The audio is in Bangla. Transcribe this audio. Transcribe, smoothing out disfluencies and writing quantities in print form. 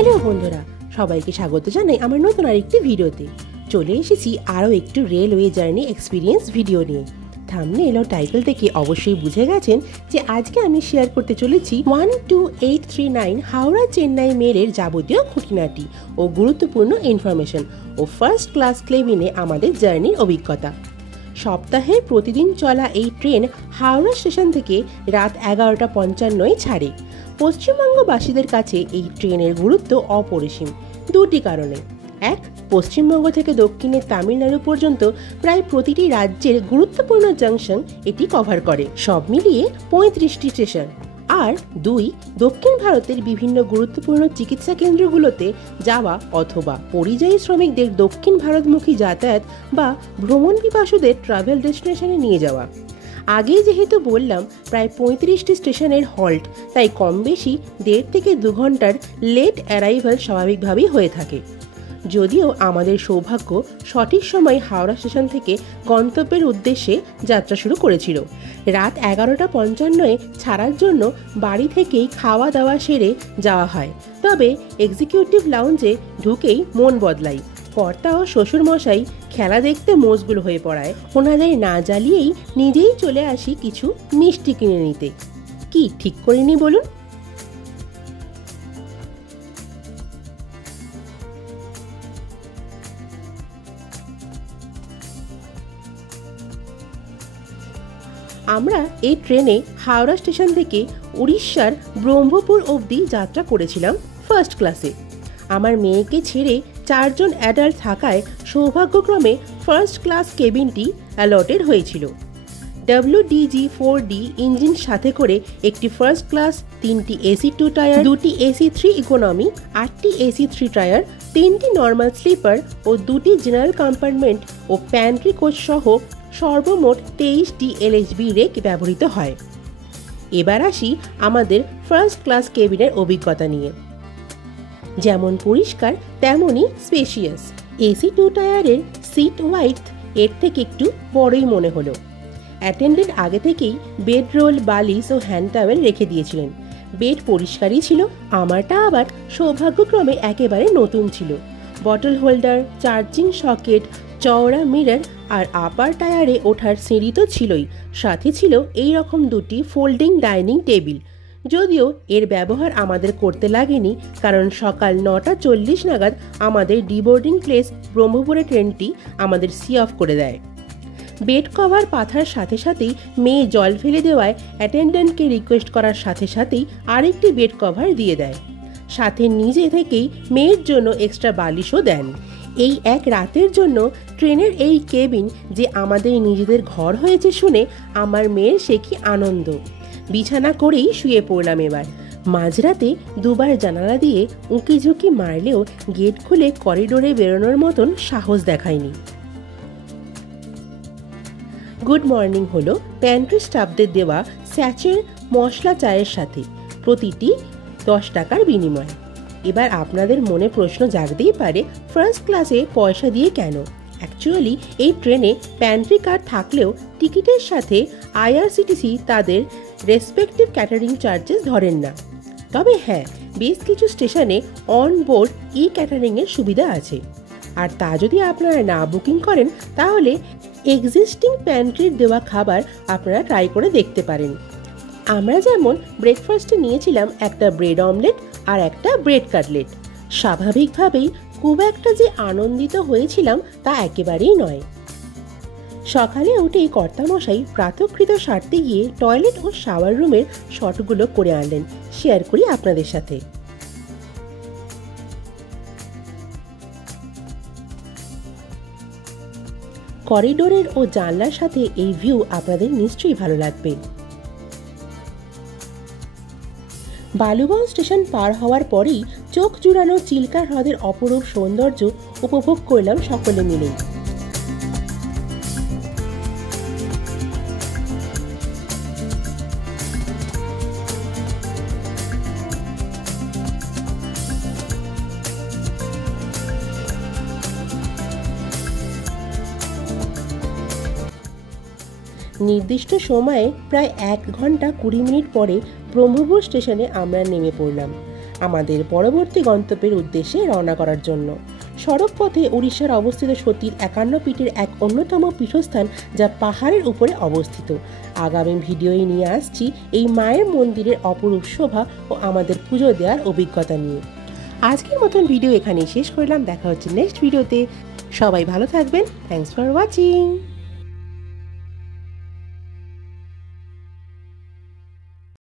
হ্যালো বন্ধুরা, সবাইকে স্বাগত জানাই আমার নতুন আরেকটি ভিডিওতে। চলে এসেছি আরও একটু রেলওয়ে জার্নি এক্সপিরিয়েন্স ভিডিও নিয়ে। থাম্বনেল ও টাইটেল থেকে অবশ্যই বুঝে গেছেন যে আজকে আমি শেয়ার করতে চলেছি 12839 হাওড়া চেন্নাই মেলের যাবতীয় খুঁটিনাটি ও গুরুত্বপূর্ণ ইনফরমেশন ও ফার্স্ট ক্লাস ক্লেবিনে আমাদের জার্নির অভিজ্ঞতা। সপ্তাহে প্রতিদিন চলা এই ট্রেন হাওড়া স্টেশন থেকে রাত 11:55 ছাড়ে। পশ্চিমবঙ্গবাসীদের কাছে এই ট্রেনের গুরুত্ব অপরিসীম দুটি কারণে। এক, পশ্চিমবঙ্গ থেকে দক্ষিণে তামিলনাড়ু পর্যন্ত প্রায় প্রতিটি রাজ্যের গুরুত্বপূর্ণ জাংশন এটি কভার করে, সব মিলিয়ে 35টি স্টেশন। আর দুই, দক্ষিণ ভারতের বিভিন্ন গুরুত্বপূর্ণ চিকিৎসা কেন্দ্রগুলোতে যাওয়া অথবা পরিযায়ী শ্রমিকদের দক্ষিণ ভারতমুখী যাতায়াত বা ভ্রমণ পিপাসুদের ট্রাভেল ডেস্টিনেশনে নিয়ে যাওয়া। আগেই যেহেতু বললাম প্রায় 35টি স্টেশনের হল্ট, তাই কম বেশি 1.5 থেকে 2 ঘন্টার লেট অ্যারাইভাল স্বাভাবিকভাবেই হয়ে থাকে। যদিও আমাদের সৌভাগ্য সঠিক সময় হাওড়া স্টেশন থেকে গন্তব্যের উদ্দেশ্যে যাত্রা শুরু করেছিল। রাত 11:55 ছাড়ার জন্য বাড়ি থেকেই খাওয়া দাওয়া সেরে যাওয়া হয়। তবে এক্সিকিউটিভ লাউঞ্জে ঢুকেই মন বদলাই। কর্তা ও শ্বশুরমশাই খেলা দেখতে মশগুল হয়ে পড়ায় ওনাদের না জ্বালিয়েই নিজেই চলে আসি কিছু মিষ্টি কিনে নিতে। কি ঠিক করিনি বলুন? আমরা এই ট্রেনে হাওড়া স্টেশন থেকে উড়িষ্যার ব্রহ্মপুর অবধি যাত্রা করেছিলাম ফার্স্ট ক্লাসে। আমার মেয়েকে ছেড়ে 4 জন অ্যাডাল্ট থাকায় সৌভাগ্যক্রমে ফার্স্ট ক্লাস কেবিনটি অ্যালটেড হয়েছিল। WDG4D ইঞ্জিন সাথে করে একটি ফার্স্ট ক্লাস, 3টি AC 2 টায়ার, 2টি AC 3 ইকোনমি, 8টি AC 3 টায়ার, 3টি নর্মাল স্লিপার ও 2টি জেনারেল কম্পার্টমেন্ট ও প্যান্ট্রি কোচ সহ সর্বমোট 23টি LHB রেক ব্যবহৃত হয়। এবার আসি আমাদের ফার্স্ট ক্লাস কেবিনের অভিজ্ঞতা নিয়ে। যেমন পরিষ্কার তেমনই স্পেশিয়াস। AC 2 টায়ারের সিট ওয়াইড এর থেকে একটু বড়ই মনে হলো। অ্যাটেন্ডেন্ট আগে থেকেই বেড রোল, বালিশ ও হ্যান্ড টাওয়েল রেখে দিয়েছিলেন। বেড পরিষ্কারই ছিল। আমারটা আবার সৌভাগ্যক্রমে একেবারে নতুন ছিল। বটল হোল্ডার, চার্জিং সকেট, চওড়া মিরর আর আপার টায়ারে ওঠার সিঁড়ি তো ছিলই, সাথে ছিল এই রকম 2টি ফোল্ডিং ডাইনিং টেবিল। যদিও এর ব্যবহার আমাদের করতে লাগেনি, কারণ সকাল 9:40 নাগাদ আমাদের ডিবোর্ডিং প্লেস ব্রহ্মপুরে ট্রেনটি আমাদের সি অফ করে দেয়। বেড কভার পাথার সাথে সাথেই মেয়ে জল ফেলে দেওয়ায় অ্যাটেন্ডেন্টকে রিকোয়েস্ট করার সাথে সাথেই আরেকটি বেড কভার দিয়ে দেয়। সাথে নিজে থেকেই মেয়ের জন্য এক্সট্রা বালিশও দেন। এই এক রাতের জন্য ট্রেনের এই কেবিন যে আমাদের নিজেদের ঘর হয়েছে শুনে আমার মেয়ের সে কি আনন্দ। বিছানা করেই শুয়ে পড়লাম। এবার মাঝরাতে 2বার জানালা দিয়ে উঁকি ঝুঁকি মারলেও গেট খুলে করিডোরে বেরোনোর মতন সাহস দেখায়নি। গুড মর্নিং হলো প্যান্ট্রি স্টাফদের দেওয়া স্যাচের মশলা চায়ের সাথে, প্রতিটি 10 টাকার বিনিময়ে। এবার আপনাদের মনে প্রশ্ন জাগতেই পারে, ফার্স্ট ক্লাসে পয়সা দিয়ে কেন? অ্যাকচুয়ালি এই ট্রেনে প্যান্ট্রি কার্ড থাকলেও টিকিটের সাথে IRCTC তাদের রেসপেক্টিভ ক্যাটারিং চার্জেস ধরেন না। তবে হ্যাঁ, বেশ কিছু স্টেশনে অন বোর্ড ক্যাটারিংয়ের সুবিধা আছে। আর তা যদি আপনারা না বুকিং করেন তাহলে এক্সিস্টিং প্যান্ট্রির দেওয়া খাবার আপনারা ট্রাই করে দেখতে পারেন। আমরা যেমন ব্রেকফাস্টে নিয়েছিলাম একটা ব্রেড অমলেট আর একটা ব্রেড কাটলেট। স্বাভাবিকভাবেই খুব একটা যে আনন্দিত হয়েছিলাম তা একেবারেই নয়। সকালে উঠেই কর্তামশাই প্রাতঃকৃত সারতে গিয়ে টয়লেট ও শাওয়ার রুমের শটগুলো করে আনলেন, শেয়ার করি আপনাদের সাথে। করিডোরের ও জানলার সাথে এই ভিউ আপনাদের নিশ্চয়ই ভালো লাগবে। বালুগঞ্জ স্টেশন পার হওয়ার পরেই চোখ জুড়ানো চিল্কা হ্রদের অপরূপ সৌন্দর্য উপভোগ করলাম সকলে মিলে। নির্দিষ্ট সময়ে প্রায় 1 ঘন্টা 20 মিনিট পরে ব্রহ্মপুর স্টেশনে আমরা নেমে পড়লাম। আমাদের পরবর্তী গন্তব্যের উদ্দেশ্যে রওনা করার জন্য। সড়ক পথে উড়িষ্যার অবস্থিত সতীর 51 পীঠের এক অন্যতম পীঠস্থান, যা পাহাড়ের উপরে অবস্থিত। আগামী ভিডিওয়ে নিয়ে আসছি এই মায়ের মন্দিরের অপরূপ শোভা ও আমাদের পুজো দেওয়ার অভিজ্ঞতা নিয়ে। আজকের মতন ভিডিও এখানেই শেষ করলাম। দেখা হচ্ছে নেক্সট ভিডিওতে। সবাই ভালো থাকবেন। Thanks for watching.